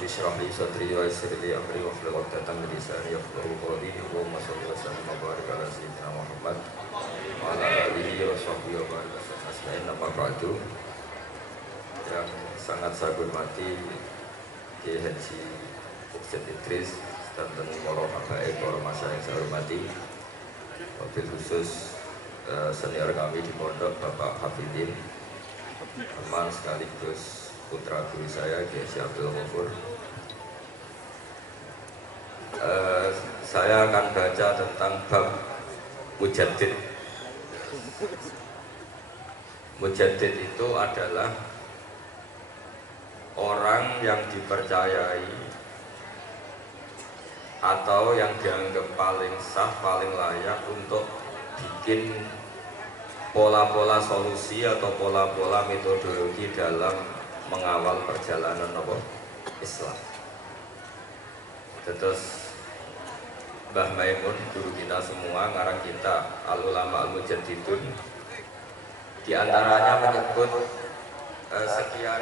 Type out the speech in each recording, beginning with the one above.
Rabbi shrah li sadri wa yassir li amri wahlul 'uqdatam min lisani yafqahu qawli. Allahumma shalli wa sallim wa barik ala sayyidina Muhammad wa ala alihi wa sahbihi wa barik ajmain. Amma ba'du. Yang sangat saya hormati Kiai Haji Muksid Idris dan para habaib, para masyayikh yang saya hormati, wabil khusus senior kami di pondok Bapak Hafidin, teman sekaligus putra guru saya Kiai Abdul Ghafur. Saya akan baca tentang bab mujaddid. Mujaddid itu adalah orang yang dipercayai atau yang dianggap paling sah, paling layak untuk bikin pola-pola solusi atau pola-pola metodologi dalam mengawal perjalanan Islam. Terus Mbah Maimun, guru kita semua, ngarang kita Al-Ulama Al-Mujaddidun, di antaranya menyebut sekian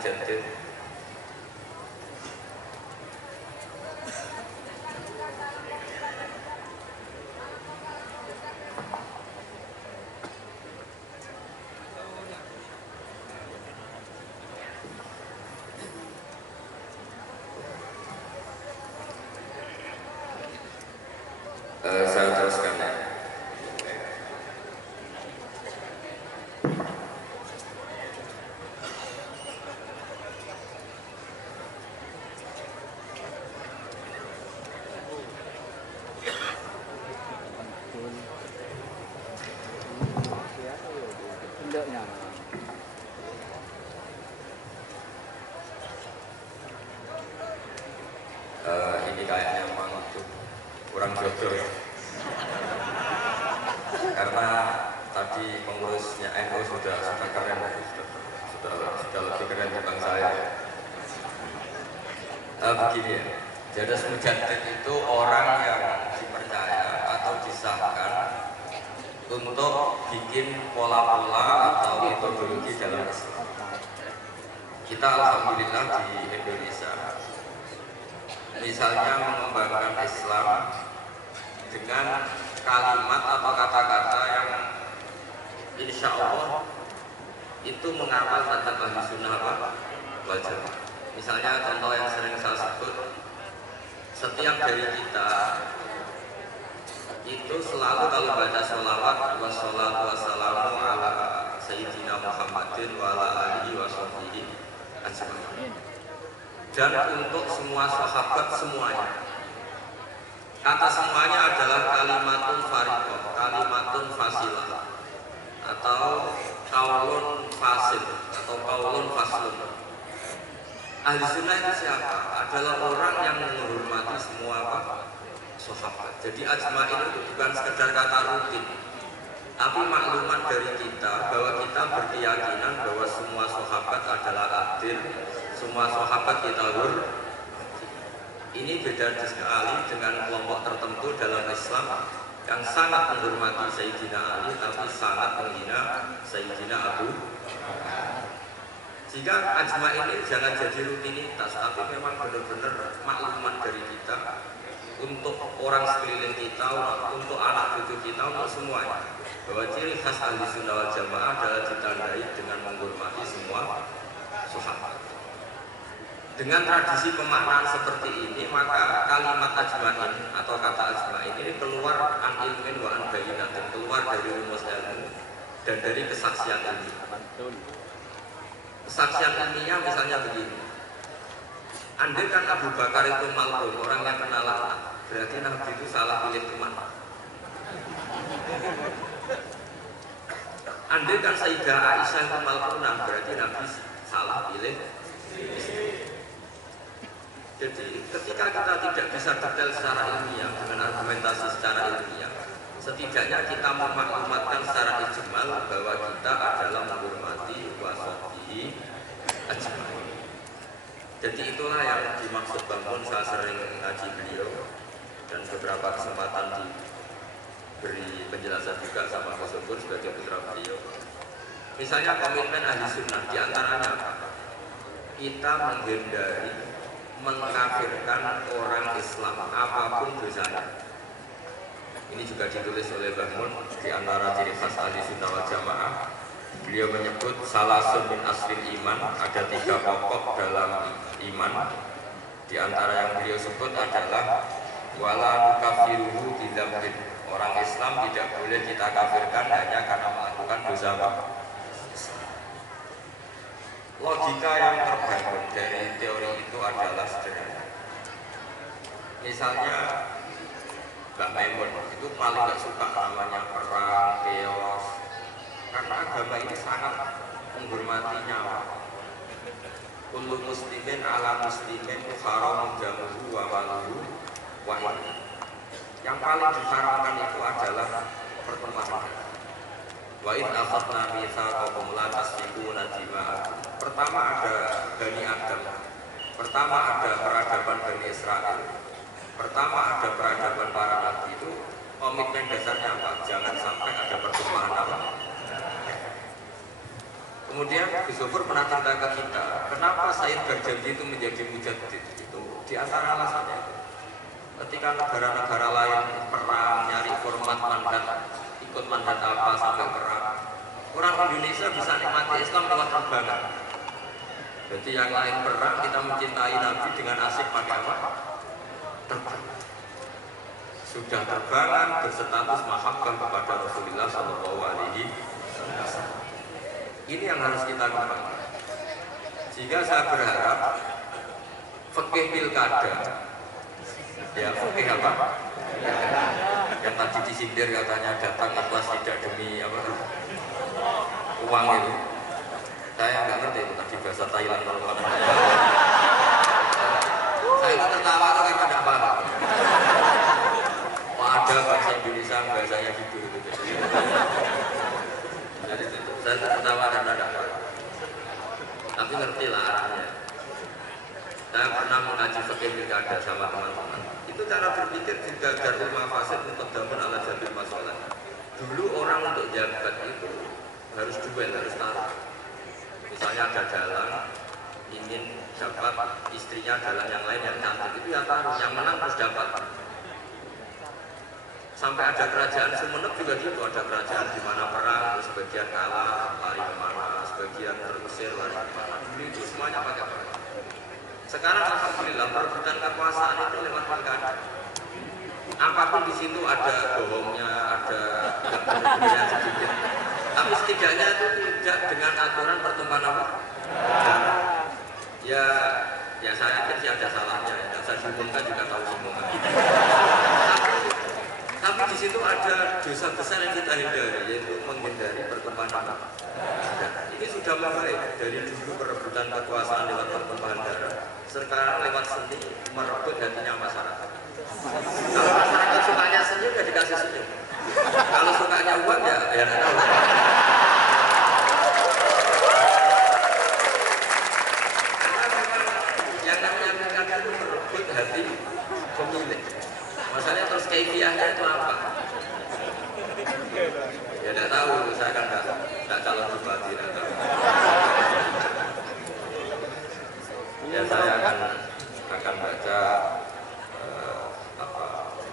mujaddid. Saya teruskan ya. Ini kayaknya memang kurang jodoh ya. Karena tadi pengurusnya NU sudah keren, sudah lebih keren tentang saya. Begini ya, jadi mujaddid itu orang yang dipercaya atau disahkan untuk bikin pola-pola atau metodologi dalam Islam. Kita alhamdulillah di Indonesia misalnya mengembangkan Islam dengan kalimat atau kata-kata yang insya Allah itu mengamal tentang ahli sunnah wal jamaah. Misalnya contoh yang sering saya sebut, setiap dari kita itu selalu kalau baca sholawat wassalatu wassalamu ala sayyidina Muhammadin wa ala alihi wa sahbihi ajmain, dan untuk semua sahabat semuanya. Kata semuanya adalah kalimatun fariqah, kalimatun fasilah, atau qaulun fasil, atau qaulun faslun. Ahli sunnah itu siapa? Adalah orang yang menghormati semua sahabat. Jadi ajma'in itu bukan sekedar kata rutin, tapi maklumat dari kita bahwa kita berkeyakinan bahwa semua sahabat adalah adil, semua sahabat kita hormati. Ini beda sekali dengan kelompok tertentu dalam Islam yang sangat menghormati Sayyidina Ali tapi sangat menghina Sayyidina Abu. Jika ajma ini jangan jadi rutinitas, tapi memang benar-benar maklumat dari kita untuk orang sekeliling kita, untuk anak cucu kita, untuk semuanya, bahwa ciri khas ahli sunnah wal jamaah adalah ditandai dengan menghormati semua sahabat. Dengan tradisi pemaknaan seperti ini, maka kalimat ajma'in atau kata ajma'in ini keluar an ilmin wa an bayinatin, keluar dari rumus ilmu dan dari kesaksian ilmiah. Kesaksian ilmiah misalnya begini, andai kan Abu Bakar itu mal'un, orang yang kena laknat, berarti Nabi itu salah pilih teman. Andai kan Sayyidah Aisyah itu mal'unah, berarti Nabi salah pilih istri. Jadi ketika kita tidak bisa detail secara ilmiah dengan argumentasi secara ilmiah, setidaknya kita memaklumatkan secara ijmal bahwa kita adalah menghormati wasatihi ajmain. Jadi itulah yang dimaksud bangun. Saya sering ngaji beliau dan beberapa kesempatan diberi penjelasan juga sama Pak Subur sebagai putra beliau. Misalnya komitmen ahli sunnah diantaranya apa? kita menghindari mengkafirkan orang Islam apapun dosanya. Ini juga ditulis oleh Mbah Mun di antara ciri khas ahli sunnah wal jamaah. Beliau menyebut salasun min aslil iman, ada 3 pokok dalam iman. Di antara yang beliau sebut adalah wala nukafiruhu bidzambin. Orang Islam tidak boleh kita kafirkan hanya karena melakukan dosa apa? Logika yang terbangun dari teori itu adalah sederhana. Misalnya Mbak Maimun itu paling gak suka namanya perang, chaos, karena agama ini sangat menghormati nyawa. Kullu muslimin ala muslimin haram jamuhu wa maluhu wa ini. Yang paling diharamkan itu adalah pertemanan. Wa in akhadna mitsaqakum la tasfikuna dima'akum. Pertama ada Bani Adam. Pertama ada peradaban Bani Israel. Pertama ada peradaban para nabi. Itu komitmen dasarnya apa? Jangan sampai ada pertumpahan darah. Kemudian Gus Zufur pernah cerita ke kita, kenapa Said Barjandi itu menjadi mujaddid? Itu di antara alasannya itu. Ketika negara-negara lain perang, nyari format mandat, ikut mandat apa sampai perang, orang Indonesia bisa nikmati Islam lewat terbangan. Jadi yang lain perang, kita mencintai Nabi dengan asik pakai apa? Terbang. Sudah terbangan berstatus mahabbah kepada Rasulullah Shallallahu Alaihi Wasallam. Ini yang harus kita kembangkan. Jika saya berharap fikih pilkada, ya fikih apa? Yang tadi disindir katanya datang ikhlas tidak demi apa? Uang itu. Saya nggak ngerti itu tadi bahasa Thailand kalau apa. Saya itu tertawa atau kayak pada apa? Ada bahasa Indonesia bahasanya gitu. Jadi saya tertawa dan ada apa. Tapi ngerti lah arahnya. Saya pernah mengaji fikih pilkada sama teman-teman. Itu cara berpikir juga dari mafasid untuk dapat ala jabil masalah. Dulu orang untuk jabat itu harus duel, harus taruh. Misalnya ada dalang ingin dapat istrinya dalang yang lain yang cantik, itu ya taruh, yang menang harus dapat. Sampai ada kerajaan Sumenep juga gitu, ada kerajaan di mana perang, sebagian kalah, lari kemana, sebagian terusir, lari kemana. Dulu itu semuanya pakai perang. Sekarang alhamdulillah perebutan kekuasaan itu lewat pilkada. Apapun di situ ada bohongnya, ada yang sedikit. Tapi setidaknya itu tidak dengan aturan pertumpahan apa? Ya saya yakin sih ada salahnya. Yang saya diumumkan juga tahu semua. Tapi di situ ada dosa besar yang kita hindari, yaitu menghindari pertumpahan darah. Ini sudah membaik dari dulu perebutan kekuasaan lewat pertumpahan darah. Sekarang lewat seni merebut hatinya masyarakat. Kalau masyarakat sukanya senyum ya dikasih senyum. Kalau sukanya uang ya tidak tahu. Yang namanya merebut hati pemilih. Masalahnya terus kaifiahnya itu apa? Ya tidak tahu, saya kan tidak calon bupati, tidak tahu. Ya saya akan baca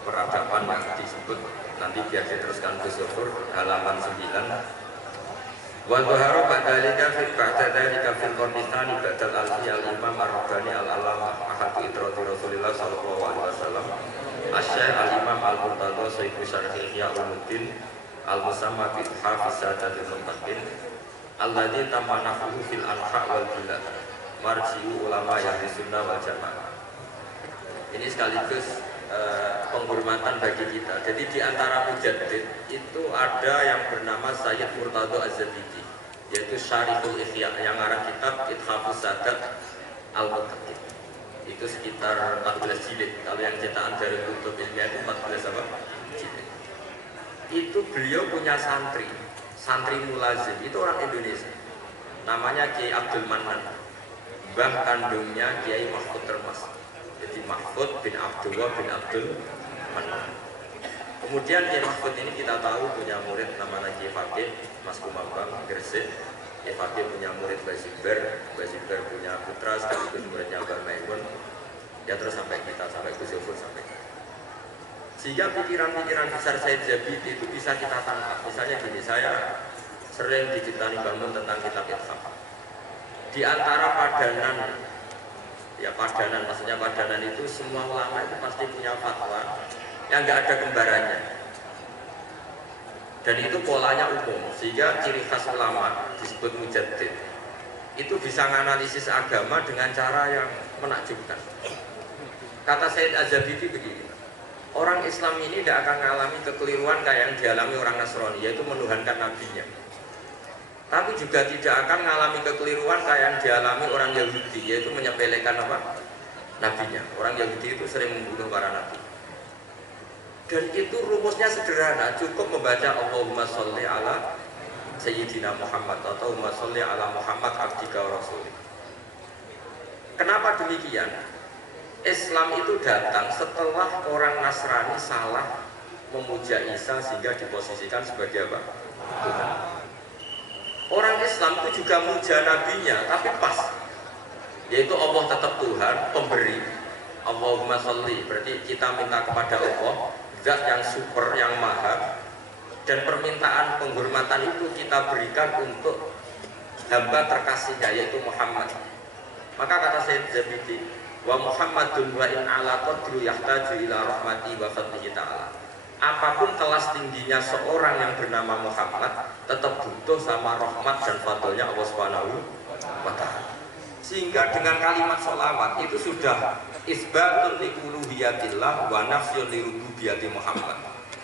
peradaban yang disebut nanti biar diteruskan Gus Zufur halaman 9. Wa dhahara ba'dalika fi ba'dalika fil Qur'ani ba'dal alfi al-imam ar-rabbani al-allamah ahadu idrati Rasulillah sallallahu alaihi wasallam Asy-Syaikh al-Imam al-Murtadha Sayyid Syarhi Ihya Ulumuddin al-Musamma bi Hafiz Sadatul Muttaqin alladzi tamanahu fil anfa' wal bilad marji'u ulama yang sunnah wal jamaah. Ini sekaligus penghormatan bagi kita. Jadi di antara mujaddid itu ada yang bernama Sayyid Murtadha Az-Zabidi, yaitu Syarihul Ihya yang ngarang kitab Ithafus Sadat Al-Muttaqin. Itu sekitar 14 jilid. Kalau yang cetakan dari kutub ilmiah itu 14 apa? Jilid. Itu beliau punya santri mulazim, itu orang Indonesia. Namanya Kiai Abdul Manan. Mbah kandungnya Kiai Mahfud Termas. Jadi Mahfud bin Abdullah bin Abdul Manan. Kemudian Kiai Mahfud ini kita tahu punya murid namanya Kiai Fakih Mas Kumambang Gresik. Fakih punya murid Bazibar punya putra sekaligus muridnya Mbah Maimun, ya terus sampai kita, sampai Gus Yofur, sampai kita. Sehingga pikiran-pikiran besar Said Zabidi itu bisa kita tangkap. Misalnya gini, saya sering diceritani bangun tentang kitab Ithaf. Di antara padanan, ya padanan, maksudnya padanan itu semua ulama itu pasti punya fatwa yang nggak ada kembarannya. Dan itu polanya umum, sehingga ciri khas ulama disebut mujaddid. Itu bisa menganalisis agama dengan cara yang menakjubkan. Kata Said Az-Zabidi begini, orang Islam ini tidak akan mengalami kekeliruan kayak yang dialami orang Nasrani, yaitu menuhankan nabinya. Tapi juga tidak akan mengalami kekeliruan kayak yang dialami orang Yahudi, yaitu menyepelekan apa? Nabinya. Orang Yahudi itu sering membunuh para nabi. Dan itu rumusnya sederhana, cukup membaca Allahumma sholli ala Sayyidina Muhammad atau Allahumma sholli ala Muhammad abdika wa rasulih. Kenapa demikian? Islam itu datang setelah orang Nasrani salah memuja Isa sehingga diposisikan sebagai apa? Tuhan. Orang Islam itu juga muja nabinya, tapi pas, yaitu Allah tetap Tuhan, pemberi. Allahumma sholli, berarti kita minta kepada Allah zat yang super, yang maha, dan permintaan penghormatan itu kita berikan untuk hamba terkasihnya, yaitu Muhammad. Maka kata Sayyid Zabidi, wa Muhammadun wa in ala qadru yahtaju ila rahmati wa fadlihi ta'ala. Apapun kelas tingginya seorang yang bernama Muhammad, tetap butuh sama rahmat dan fadlnya Allah Subhanahu wa ta'ala. Sehingga dengan kalimat sholawat itu sudah isbatun li'uluhiyatillah wa nafsyun lirububiyati Muhammad.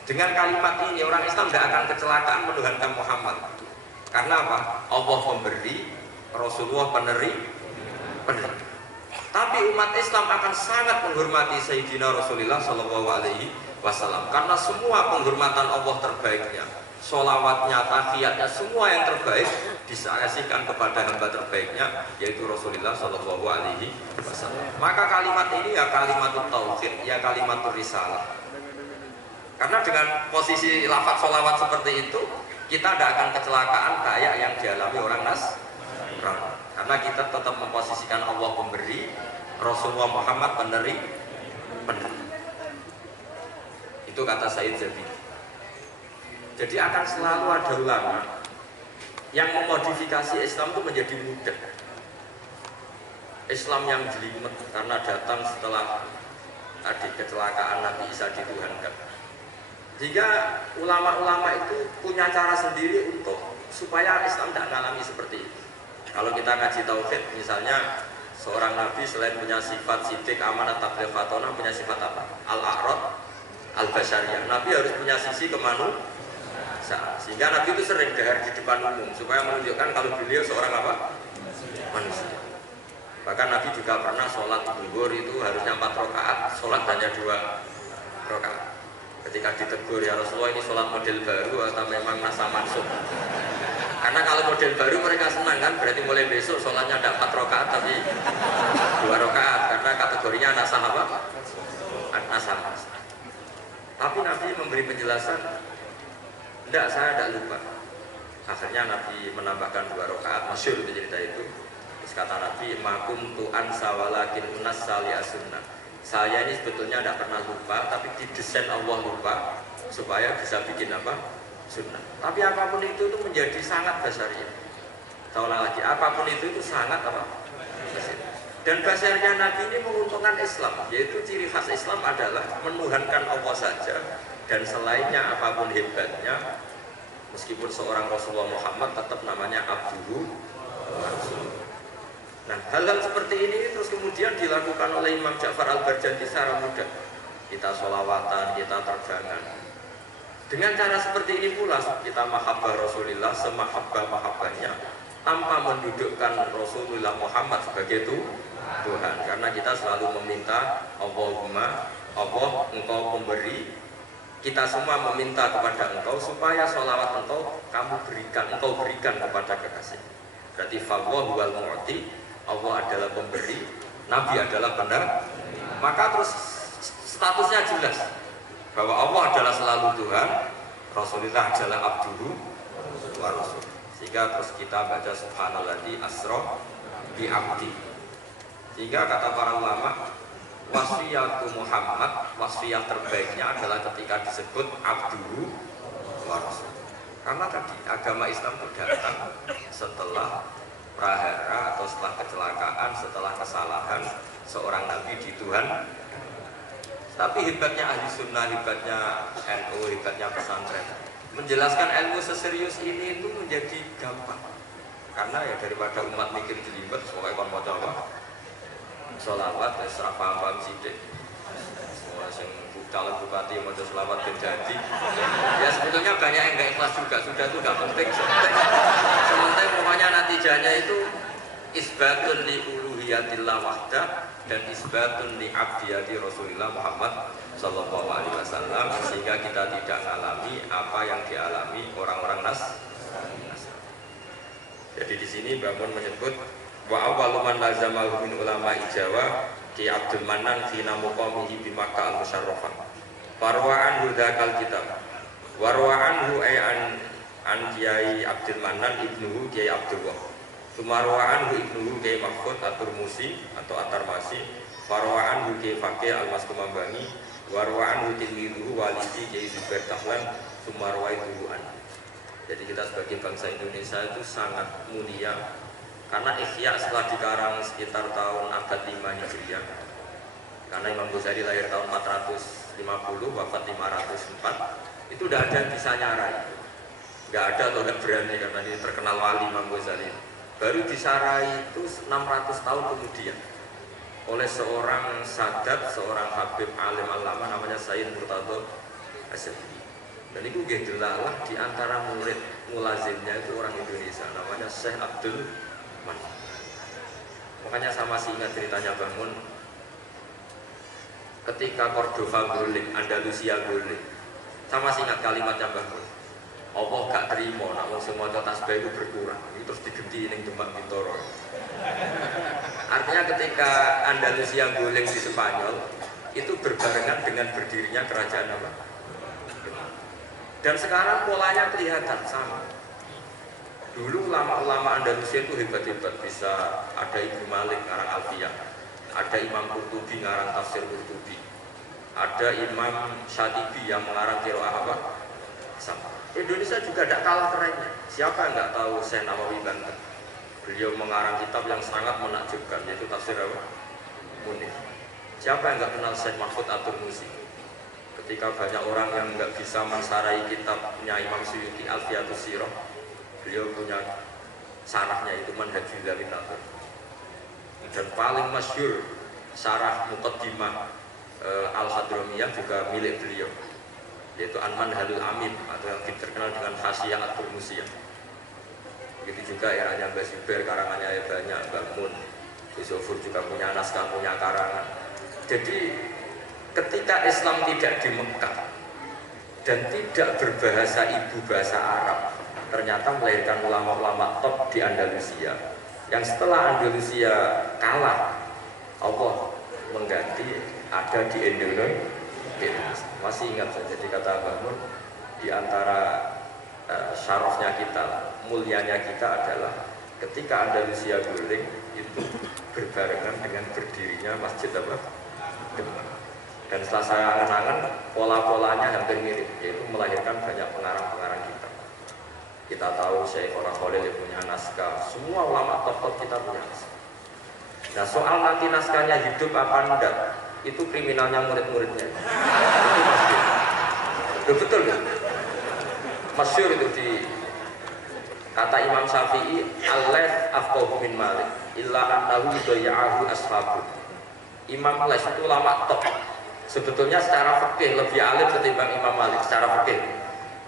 Dengan kalimat ini orang Islam tidak akan kecelakaan menuhankan Muhammad. Karena apa? Allah pemberi, Rasulullah peneri. Tapi umat Islam akan sangat menghormati Sayyidina Rasulullah Shallallahu Alaihi Wasallam karena semua penghormatan Allah terbaiknya, sholawatnya, tahiyatnya, semua yang terbaik disakasikan kepada hamba terbaiknya, yaitu Rasulullah Shallallahu Alaihi Wasallam. Maka kalimat ini ya kalimatul tauhid, ya kalimatul risalah. Karena dengan posisi lafaz sholawat seperti itu, kita tidak akan kecelakaan kayak yang dialami orang Nasrani. Karena kita tetap memposisikan Allah pemberi, Rasulullah Muhammad peneri. Itu kata Said Zabidi. Jadi akan selalu ada ulama yang memodifikasi Islam itu menjadi mudah. Islam yang jelimet karena datang setelah tadi kecelakaan Nabi Isa dituhankan. Jika ulama-ulama itu punya cara sendiri untuk supaya Islam tidak mengalami seperti itu. Kalau kita ngaji tauhid, misalnya seorang nabi selain punya sifat sidik, amanat, tabligh, fatonah, punya sifat apa? Al-a'rad, al-basyariyah. Nabi harus punya sisi kemanusiaan. Sehingga nabi itu sering dahar di depan umum supaya menunjukkan kalau beliau seorang apa? Manusia. Bahkan nabi juga pernah sholat zuhur itu harusnya 4 rakaat, sholat hanya 2 rakaat. Ketika ditegur, ya Rasulullah ini sholat model baru atau memang masa mansuk? Karena kalau model baru mereka senang kan, berarti mulai besok sholatnya ada 4 rakaat tapi 2 rakaat karena kategorinya nasah apa? Nasah. Tapi Nabi memberi penjelasan, tidak, saya tidak lupa. Akhirnya Nabi menambahkan 2 rakaat, masyhur itu cerita itu. Terus kata Nabi, makum tu'an sawalakin unas saliyah sunnah. Saya ini sebetulnya tidak pernah lupa, tapi didesain Allah lupa supaya bisa bikin apa? Sunnah. Tapi apapun itu menjadi sangat basariyah. Tahu lagi, apapun itu sangat apa? Basariyah. Dan basariyah Nabi ini menguntungkan Islam, yaitu ciri khas Islam adalah menuhankan Allah saja dan selainnya apapun hebatnya, meskipun seorang Rasulullah Muhammad tetap namanya Abduhu wa Rasuluh. Nah, hal-hal seperti ini terus kemudian dilakukan oleh Imam Ja'far Al-Barjandi secara mudah. Kita sholawatan, kita terbangan. Dengan cara seperti ini pula kita mahabbah Rasulullah semahabbah-mahabbahnya tanpa mendudukkan Rasulullah Muhammad sebagai Tuhan. Karena kita selalu meminta Allahumma, Allah engkau pemberi, kita semua meminta kepada engkau supaya sholawat engkau berikan kepada kekasih. Berarti fallahu wal mu'ti, Allah adalah pemberi, Nabi adalah penerima. Maka terus statusnya jelas bahwa Allah adalah selalu Tuhan, Rasulullah adalah Abduhu wa Rasul. Sehingga terus kita baca subhanalladzi asra bi abdi. Sehingga kata para ulama, wasfiyatu Muhammad, wasfiyah terbaiknya adalah ketika disebut abduhu wa rasul. Karena tadi agama Islam itu datang setelah prahara atau setelah kecelakaan, setelah kesalahan seorang nabi di Tuhan. Tapi hebatnya ahli sunnah, hebatnya NU, hebatnya pesantren, menjelaskan ilmu seserius ini itu menjadi gampang. Karena ya daripada umat mikir jelimet, soalnya kon maca apa? Sholawat, serah paham-paham sidik. Semua yang calon bupati mau sholawat dan jadi. Ya sebetulnya banyak yang nggak ikhlas juga, sudah itu nggak penting. Sementara pokoknya natijahnya itu isbatun li uluhiyatillah wahdah dan isbatun li abdiyati Rasulullah Muhammad sallallahu alaihi wasallam, sehingga kita tidak mengalami apa yang dialami orang-orang Jadi di sini Bangun menyebut wa awwalu man lazamahu min ulama Jawa Ki Abdul Manan fi namuqamihi bi Makkah al-Musyarrafah. Farwa anhu dzakal kitab. Warwa anhu ay an Kiai Abdul Manan ibnuhu Kiai Abdullah. Sumarwa anhu ibnuhu Kiai Mahfud At-Turmusi atau At-Tarmasi. Farwa anhu Kiai Faqih Al-Maskumambani. Warwa anhu tilmiduhu walidi Kiai Zubair Tahlan. Sumarwa itu an. Jadi kita sebagai bangsa Indonesia itu sangat mulia karena Ihya setelah dikarang sekitar tahun abad 5 Hijriah. Karena Imam Ghazali lahir tahun 450, wafat 504. Itu udah ada yang bisa nyarai. Nggak ada atau nggak berani karena ini terkenal wali Imam Ghazali. Baru disarai itu 600 tahun kemudian oleh seorang sadat, seorang habib alim alama namanya Sayyid Murtadha Asy-Syafi'i. Dan itu gejelalah di antara murid mulazimnya itu orang Indonesia namanya Syekh Abdul Manan. Makanya saya masih ingat ceritanya Bangun ketika Cordova golek, Andalusia golek. Saya masih ingat kalimatnya Bangun. Allah gak terima nak wong sing maca tasbih itu berkurang. Itu terus digenti ning Demak Bintoro. Artinya ketika Andalusia golek di Spanyol itu berbarengan dengan berdirinya kerajaan apa? Dan sekarang polanya kelihatan sama. Dulu ulama-ulama Andalusia itu hebat-hebat, bisa ada Ibnu Malik ngarang Alfiyah, ada Imam Qurtubi ngarang Tafsir Qurtubi, ada Imam Syatibi yang mengarang Qiraah apa? Sama. Indonesia juga tidak kalah kerennya. Siapa yang nggak tahu Syekh Nawawi Banten? Beliau mengarang kitab yang sangat menakjubkan, yaitu Tafsir apa? Munir. Siapa yang nggak kenal Syekh Mahfud At-Turmusi? Ketika banyak orang yang nggak bisa mensarai kitabnya Imam Suyuti Alfiyatus Sirah, beliau punya sarahnya itu Manhajul Zaminatur. Dan paling masyhur sarah Muqaddimah Al-Hadramiyah juga milik beliau, yaitu An-Manhalul Amin atau yang terkenal dengan Hasyiah At-Turmusiyah. Begitu juga eranya Mbah Zubair, karangannya banyak, Mbah Mun, Yusufur juga punya naskah, punya karangan. Jadi ketika Islam tidak di Mekah dan tidak berbahasa ibu bahasa Arab, ternyata melahirkan ulama-ulama top di Andalusia. Yang setelah Andalusia kalah, Allah mengganti ada di Indonesia. Masih ingat saja di kata Bangun, di antara syarafnya kita, mulianya kita adalah ketika Andalusia guling itu berbarengan dengan berdirinya Masjid apa? Dan setelah saya angan-angan, pola-polanya hampir mirip, yaitu melahirkan banyak pengarang-pengarang kita. Kita tahu Syekh Orang Khalil punya naskah, semua ulama top-top kita punya naskah. Nah soal nanti naskahnya hidup apa enggak, itu kriminalnya murid-muridnya. Itu masyhur. Betul kan? Masyhur itu di kata Imam Syafi'i, Allah afqahu min Malik, illa annahu doya'ahu ashabu. Imam Les itu ulama top. Sebetulnya secara fikih lebih alim ketimbang Imam Malik secara fikih.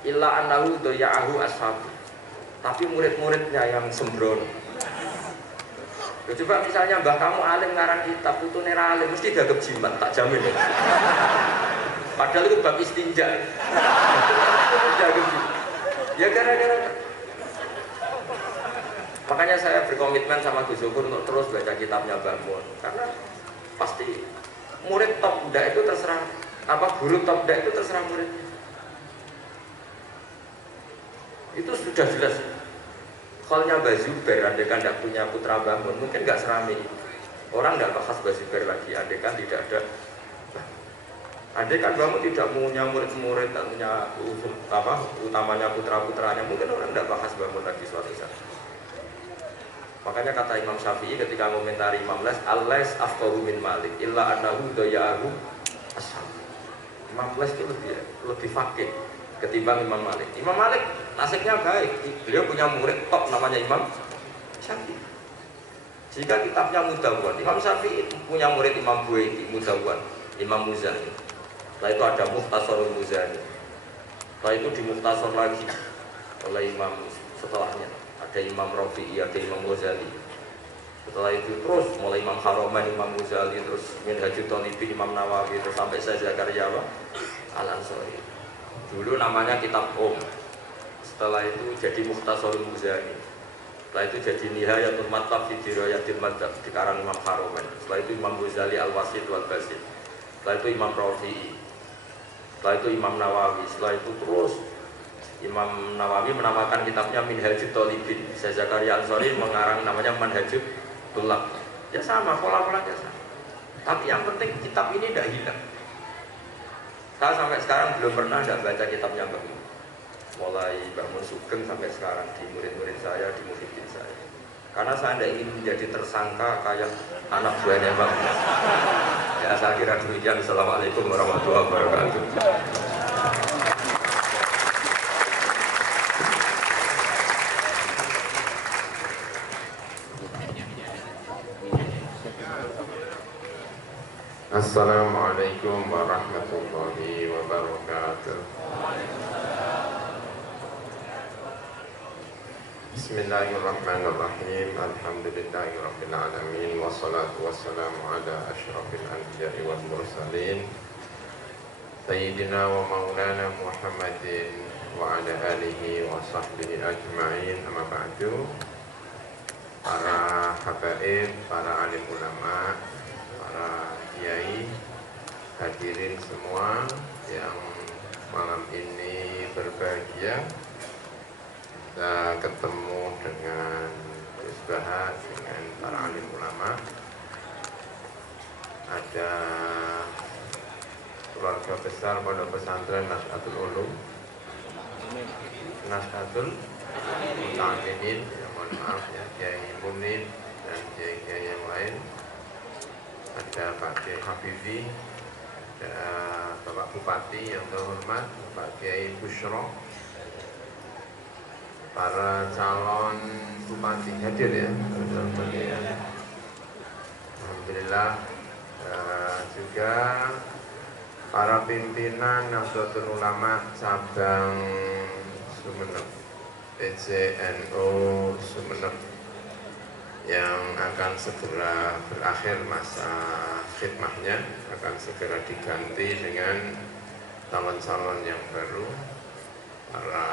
Illa annahu doya'ahu ashabu. Tapi murid-muridnya yang sembrono. Coba misalnya mbah kamu alim ngarang kitab, putune ra alim mesti gagap jimat, tak jamin. Padahal itu bab istinja. Ya gara-gara. Makanya saya berkomitmen sama Gus Zuhur untuk terus baca kitabnya Mbah Mun, karena pasti murid top ndak itu terserah guru top ndak itu terserah murid. Itu sudah jelas. Kholnya Mbah Zubair, andekan tidak punya putra bangun, mungkin nggak serame itu. Orang nggak bahas Mbah Zubair lagi, andekan tidak ada. Andekan kamu tidak punya murid-murid dan punya utamanya putra-putranya, mungkin orang tidak bahas bangun lagi suatu saat. Makanya kata Imam Syafi'i ketika komentari Imam Les, Al-Les afqahu min Malik, illa annahu daya'ahu ashab. Imam Les itu lebih fakih ketimbang Imam Malik. Imam Malik nasibnya baik, beliau punya murid top namanya Imam Syafi'i. Jika kitabnya Mudawwan, Imam Syafi'i punya murid Imam Buaiti Mudawwan, Imam Muzani. Setelah itu ada Mukhtasarul Muzani. Setelah itu dimukhtasar lagi oleh Imam setelahnya. Ada Imam Rafi'i, ada Imam Ghazali. Setelah itu terus mulai Imam Haroman, Imam Ghazali, terus Minhajul Thalibin, Imam Nawawi, terus sampai saya Zakaria Al-Ansari. Dulu namanya kitab setelah itu jadi Mukhtasarul Muzani, setelah itu jadi Nihayatul Matlab fi Dirayatil Madhab di karang Imam Haromen, setelah itu Imam Ghazali Al-Wasit wal Basit, setelah itu Imam Rafi'i, setelah itu Imam Nawawi, setelah itu terus Imam Nawawi menamakan kitabnya Minhajul Thalibin, saya Zakaria Al-Ansari mengarang namanya Manhajul Tulab. Ya sama, pola-polanya sama. Tapi yang penting kitab ini tidak hilang. Saya sampai sekarang belum pernah tidak baca kitabnya Mbah Mun. Mulai Mbah Mun Sugeng sampai sekarang di murid-murid saya, di murid saya. Karena saya tidak ingin menjadi tersangka kayak anak buahnya Mbah Mun. Ya saya kira demikian. Assalamualaikum warahmatullahi wabarakatuh. Assalamualaikum warahmatullahi wabarakatuh. Bismillahirrahmanirrahim. Alhamdulillahirabbil alamin wassalatu wassalamu ala asyrafil anbiya'i wal mursalin sayyidina wa maulana Muhammadin wa ala alihi wa sahbihi ajma'in. Amma ba'du. Para habaib, para alim ulama, para kiai, hadirin semua yang malam ini berbahagia, kita ketemu dengan Gus Baha, dengan para alim ulama. Ada keluarga besar Pondok Pesantren Nahdlatul Ulum, Nahdlatul Muta'allimin, ya mohon maaf ya, Kiai Munir dan kiai-kiai yang lain. Ada Pak Kiai Habibi, ada Bapak Bupati yang terhormat, Pak Kiai Bushro, para calon bupati hadir ya, alhamdulillah. Juga para pimpinan Nahdlatul Ulama cabang Sumeneb, PCNU Sumeneb, yang akan segera berakhir masa khidmahnya, akan segera diganti dengan calon-calon yang baru. Para